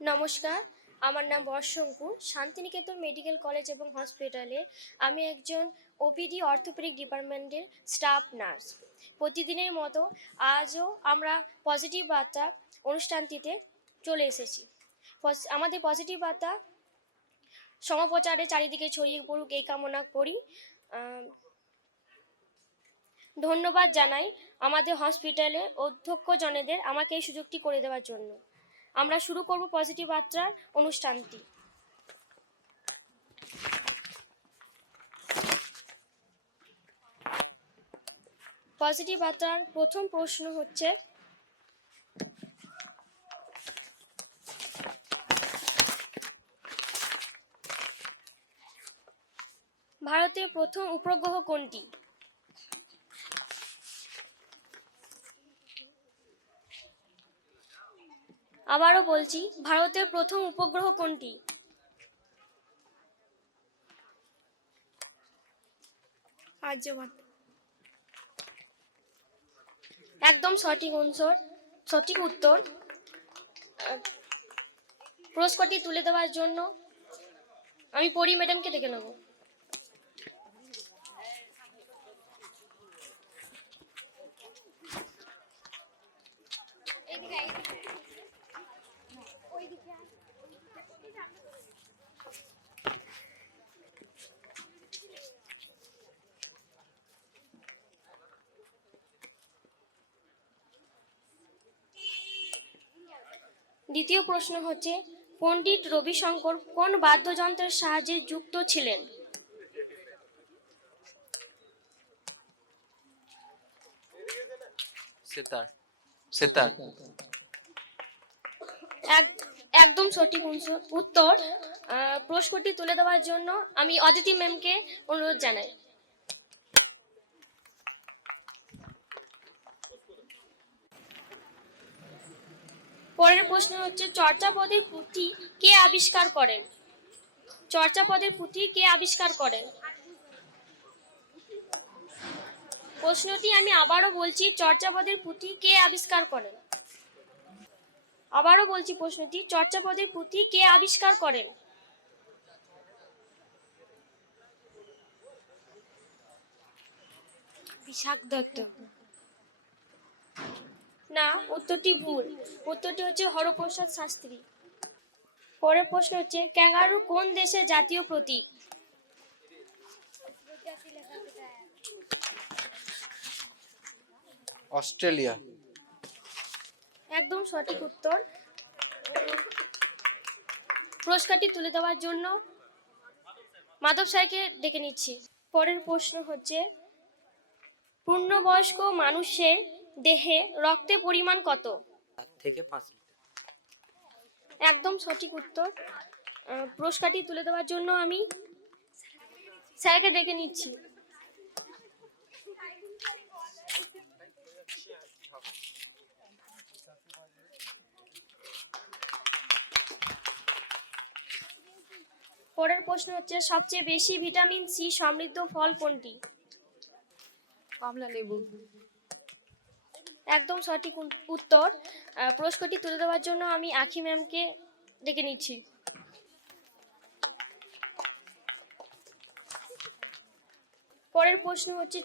নমস্কার, আমার নাম বর্ষঙ্কুর। শান্তিনিকেতন মেডিকেল কলেজ এবং হসপিটালে আমি একজন ওপিডি অর্থোপেডিক ডিপার্টমেন্টের স্টাফ নার্স। প্রতিদিনের মতো আজও আমরা পজিটিভ বার্তা অনুষ্ঠানটিতে চলে এসেছি। আমাদের পজিটিভ বার্তা সমপ্রচারে চারিদিকে ছড়িয়ে পড়ুক এই কামনা করি। ধন্যবাদ জানাই আমাদের হসপিটালের অধ্যক্ষজনেদের আমাকে এই সুযোগটি করে দেওয়ার জন্য। আমরা শুরু করব পজিটিভ বার্তার অনুষ্ঠানটি। পজিটিভ বার্তার প্রথম প্রশ্ন হচ্ছে, ভারতের প্রথম উপগ্রহ কোনটি? আবারও বলছি, ভারতের প্রথম উপগ্রহ কোনটি? আর্যভট্ট। একদম সঠিক উত্তর। পুরস্কারটি তুলে দেওয়ার জন্য আমি পরি ম্যাডামকে ডেকে নেব। দ্বিতীয় প্রশ্ন হচ্ছে, পণ্ডিত রবিশঙ্কর কোন বাদ্যযন্ত্রের সাহায্যে যুক্ত ছিলেন? সেতার। সেতার। একদম সঠিক উত্তর। পুরস্কারটি তুলে দেওয়ার জন্য আমি অদিতি ম্যামকে অনুরোধ জানাই। পরের প্রশ্ন হচ্ছে, চর্যাপদের পুঁথি কে আবিষ্কার করেন? চর্যাপদের পুঁথি কে আবিষ্কার করেন? প্রশ্নটি আমি আবারও বলছি, চর্যাপদের পুঁথি কে আবিষ্কার করেন? আবারও বলছি প্রশ্নটি, চর্যাপদের পুঁথি কে আবিষ্কার করেন? বিশাখ দত্ত। না, উত্তরটি ভুল। উত্তরটি হচ্ছে হরপ্রসাদ শাস্ত্রী। পরের প্রশ্ন হচ্ছে, ক্যাঙ্গারু কোন দেশের জাতীয় প্রতীক? অস্ট্রেলিয়া। একদম সঠিক উত্তর। পুরস্কারটি তুলে দেওয়ার জন্য মাধব স্যারকে ডেকে নিচ্ছি। পরের প্রশ্ন হচ্ছে, পূর্ণবয়স্ক মানুষের দেহে রক্তের পরিমাণ কত? 4 থেকে 5 লিটার। একদম সঠিক উত্তর। পুরস্কারটি তুলে দেওয়ার জন্য আমি স্যারকে ডেকে নিচ্ছি। পরের প্রশ্ন হচ্ছে, সবচেয়ে বেশি ভিটামিন সি সমৃদ্ধ ফল কোনটি? কমলা লেবু। একদম সঠিক উত্তর। পুরস্কারটি তুলে দেওয়ার জন্য আমি আখি ম্যামকে ডেকে নিচ্ছি। পরের প্রশ্ন হচ্ছে,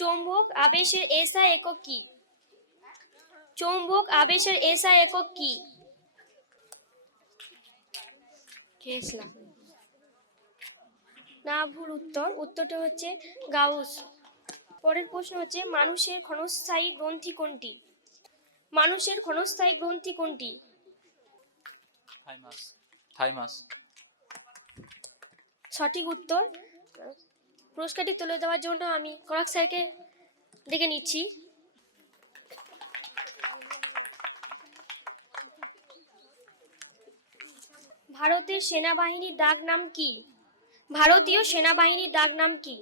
চৌম্বক আবেশের এসআই একক কি? চৌম্বক আবেশের এসআই একক কি? কেসলা। না, ভুল উত্তর। উত্তরটা হচ্ছে গাউস। পরের প্রশ্ন হচ্ছে, মানুষের ক্ষণস্থায়ী গ্রন্থি কোনটি? মানুষের ক্ষণস্থায়ী গ্রন্থি কোনটি? থাইমাস। থাইমাস। সঠিক উত্তর। পুরস্কারটি তুলে দেওয়ার জন্য আমি করাক স্যারকে ডেকে নিচ্ছি। ভারতের সেনাবাহিনীর ডাক নাম কি? ভারতীয় সেনাবাহিনীর ডাক নাম কি?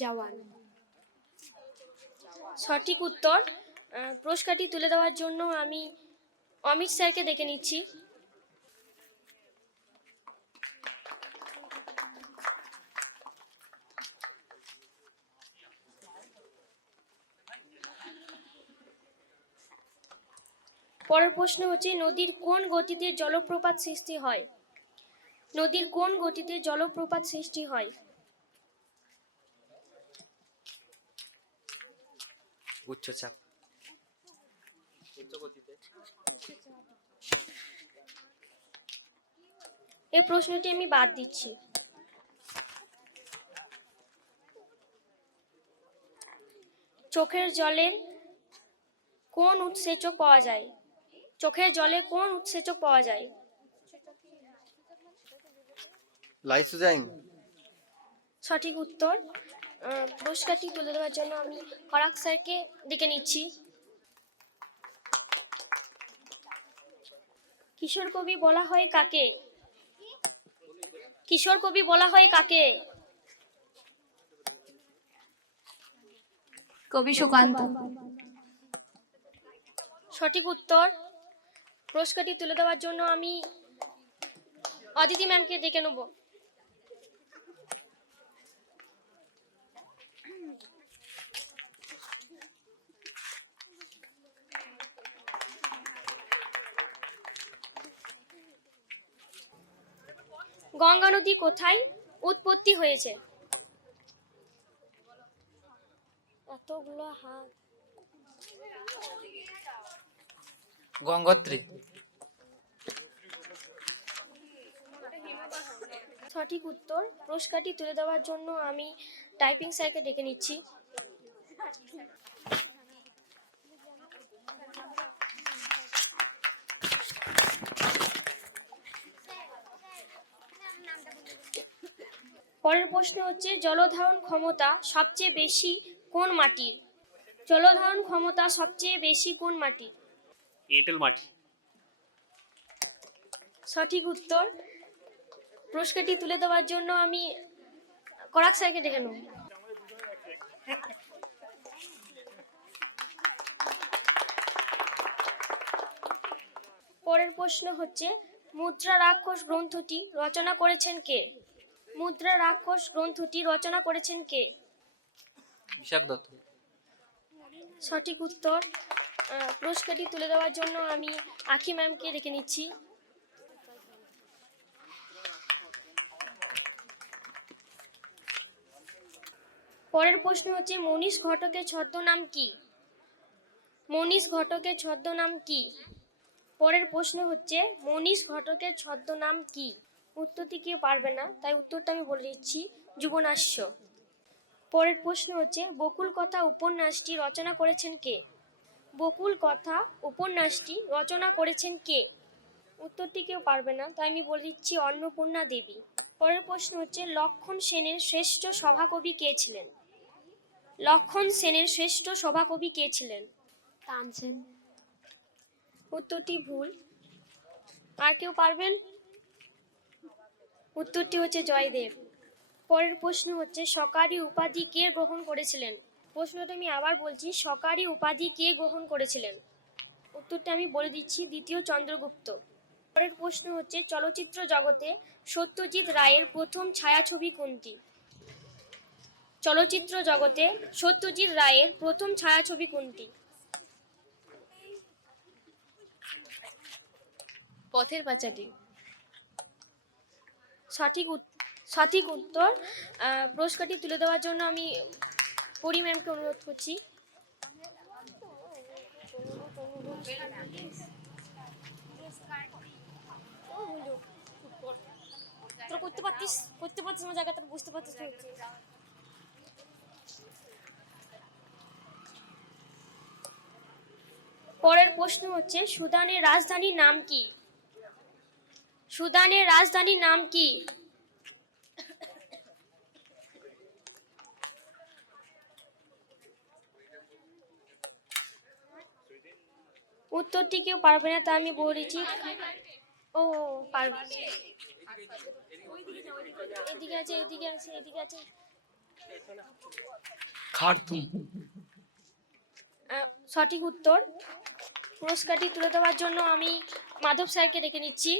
জওয়ান। সঠিক উত্তর। পুরস্কারটি তুলে দেওয়ার জন্য আমি অমিত স্যারকে ডেকে নিচ্ছি। পরের প্রশ্ন হচ্ছে নদীর কোন গতিতে জলপ্রপাত সৃষ্টি হয়? নদীর কোন গতিতে জলপ্রপাত সৃষ্টি হয়? উচ্চচাপ। এই প্রশ্নটি আমি বাদ দিচ্ছি। চোখের জলের কোন উৎসেচক পাওয়া যায়? চোখের জলে কোন উৎসেচক পাওয়া যায়? লাইসোজাইম। সঠিক উত্তর। পুরস্কারটি তুলে দেওয়ার জন্য আমি ফরাক স্যারকে ডেকে নিচ্ছি। কিশোর কবি বলা হয় কাকে? কিশোর কবি বলা হয় কাকে? কবি সুকান্ত। সঠিক উত্তর। পুরস্কারটি তুলে দেওয়ার জন্য আমি অদিতি ম্যামকে ডেকে নেব। গঙ্গা নদী কোথায় উৎপত্তি হয়েছে? এতগুলো হাত। গঙ্গোত্রী। সঠিক উত্তর। পুরস্কারটি তুলে দেওয়ার জন্য আমি টাইপিং স্যারকে ডেকে নিচ্ছি। পরের প্রশ্ন হচ্ছে জলধারণ ক্ষমতা সবচেয়ে বেশি কোন মাটির? জলধারণ ক্ষমতা সবচেয়ে বেশি কোন মাটির? এঁটেল মাটি। সঠিক উত্তর। পুরস্কারটি তুলে দেওয়ার জন্য আমি করাক স্যারকে ডেকে নেব। পরের প্রশ্ন হচ্ছে মুদ্রা রাক্ষস গ্রন্থটি রচনা করেছেন কে? মুদ্রা রাক্ষস গ্রন্থটি রচনা করেছেন কে? বিশাখ দত্ত। সঠিক উত্তর। পুরস্কারটি তুলে দেওয়ার জন্য আমি আখি ম্যামকে ডেকে নিচ্ছি। পরের প্রশ্ন হচ্ছে মনীষ ঘটকের ছদ্মনাম কি? মনীষ ঘটকের ছদ্মনাম কি? পরের প্রশ্ন হচ্ছে মনীষ ঘটকের ছদ্মনাম কি? উত্তরটি কেউ পারবে না, তাই উত্তরটা আমি বলে দিচ্ছি, যুবনাশ্য। পরের প্রশ্ন হচ্ছে বকুল কথা উপন্যাসটি রচনা করেছেন কে? বকুল কথা উপন্যাসটি রচনা করেছেন কে? উত্তরটি কেউ পারবে না, তাই আমি বলে দিচ্ছি অন্নপূর্ণা দেবী। পরের প্রশ্ন হচ্ছে লক্ষণ সেনের শ্রেষ্ঠ সভাকবি কে ছিলেন? লক্ষণ সেনের শ্রেষ্ঠ সভাকবি কে ছিলেন? তানসেন। উত্তরটি ভুল। আর কেউ পারবেন? উত্তরটি হচ্ছে জয়দেব। পরের প্রশ্ন হচ্ছে সরকারি উপাধি কে গ্রহণ করেছিলেন? প্রশ্নটা আমি আবার বলছি, সরকারি উপাধি কে গ্রহণ করেছিলেন? উত্তরটা আমি বলে দিচ্ছি, দ্বিতীয় চন্দ্রগুপ্ত। পরের প্রশ্ন হচ্ছে চলচ্চিত্র জগতে সত্যজিৎ রায়ের প্রথম ছায়াছবি কোনটি? চলচ্চিত্র জগতে সত্যজিৎ রায়ের প্রথম ছায়াছবি কোনটি? পথের পাঁচালী। সঠিক উত্তর। পুরস্কারটি তুলে দেওয়ার জন্য আমি পরি ম্যামকে অনুরোধ করছি। তোরা করতে পারতিস আমার জায়গা, তোরা বুঝতে পারতিস কি হচ্ছে। পরের প্রশ্ন হচ্ছে সুদানের রাজধানীর নাম কি? সুদানের রাজধানীর নাম কি? উত্তরটি কেউ পারবে না, তা আমি বলেছি। ও পারবে। এদিকে আছে, এদিকে আছে, এদিকে আছে। খার্তুম। সঠিক উত্তর। পুরস্কারটি তুলে দেওয়ার জন্য আমি মাধব স্যারকে ডেকে নিচ্ছি।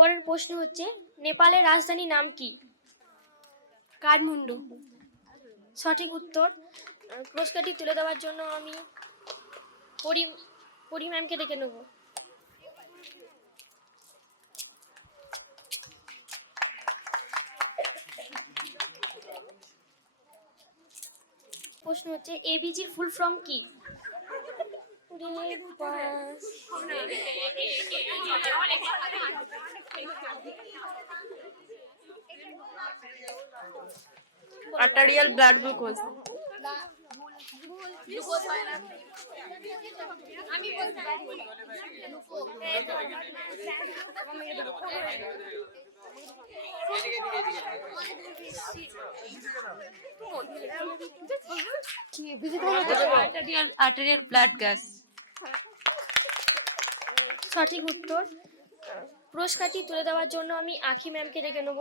পরের প্রশ্ন হচ্ছে, নেপালের রাজধানীর নাম কি? কাঠমান্ডু। সঠিক উত্তর। পুরস্কারটি তুলে দেওয়ার জন্য আমি পরি পরি ম্যামকে ডেকে নেব। প্রশ্ন হচ্ছে, এবিজির ফুল ফর্ম কি? ওরে বাস। Arterial blood glucose. Arterial blood gas. সঠিক উত্তর। পুরস্কারটি তুলে দেওয়ার জন্য আমি আখি ম্যামকে ডেকে নেব।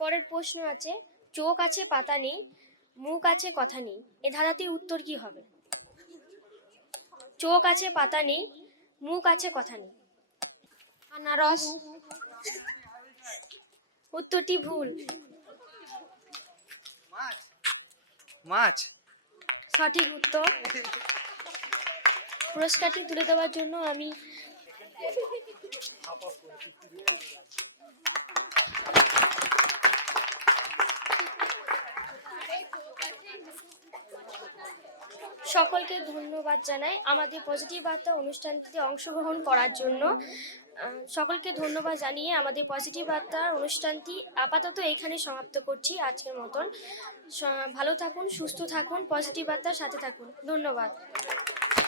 পরের প্রশ্ন আছে, চোখ আছে পাতা নেই, মুখ আছে কথা নেই, এ ধাঁধাটির উত্তর কি হবে? চোখ আছে পাতা নেই, মুখ আছে কথা নেই। আনারস। উত্তরটি ভুল। মাছ। সঠিক উত্তর। পুরস্কারটি তুলে দেওয়ার জন্য আমি সকলকে ধন্যবাদ জানাই আমাদের পজিটিভ বার্তা অনুষ্ঠানটিতে অংশগ্রহণ করার জন্য। সকলকে ধন্যবাদ জানিয়ে আমাদের পজিটিভ বার্তা অনুষ্ঠানটি আপাতত এখানে সমাপ্ত করছি আজকের মতন। ভালো থাকুন, সুস্থ থাকুন, পজিটিভ বার্তার সাথে থাকুন। ধন্যবাদ।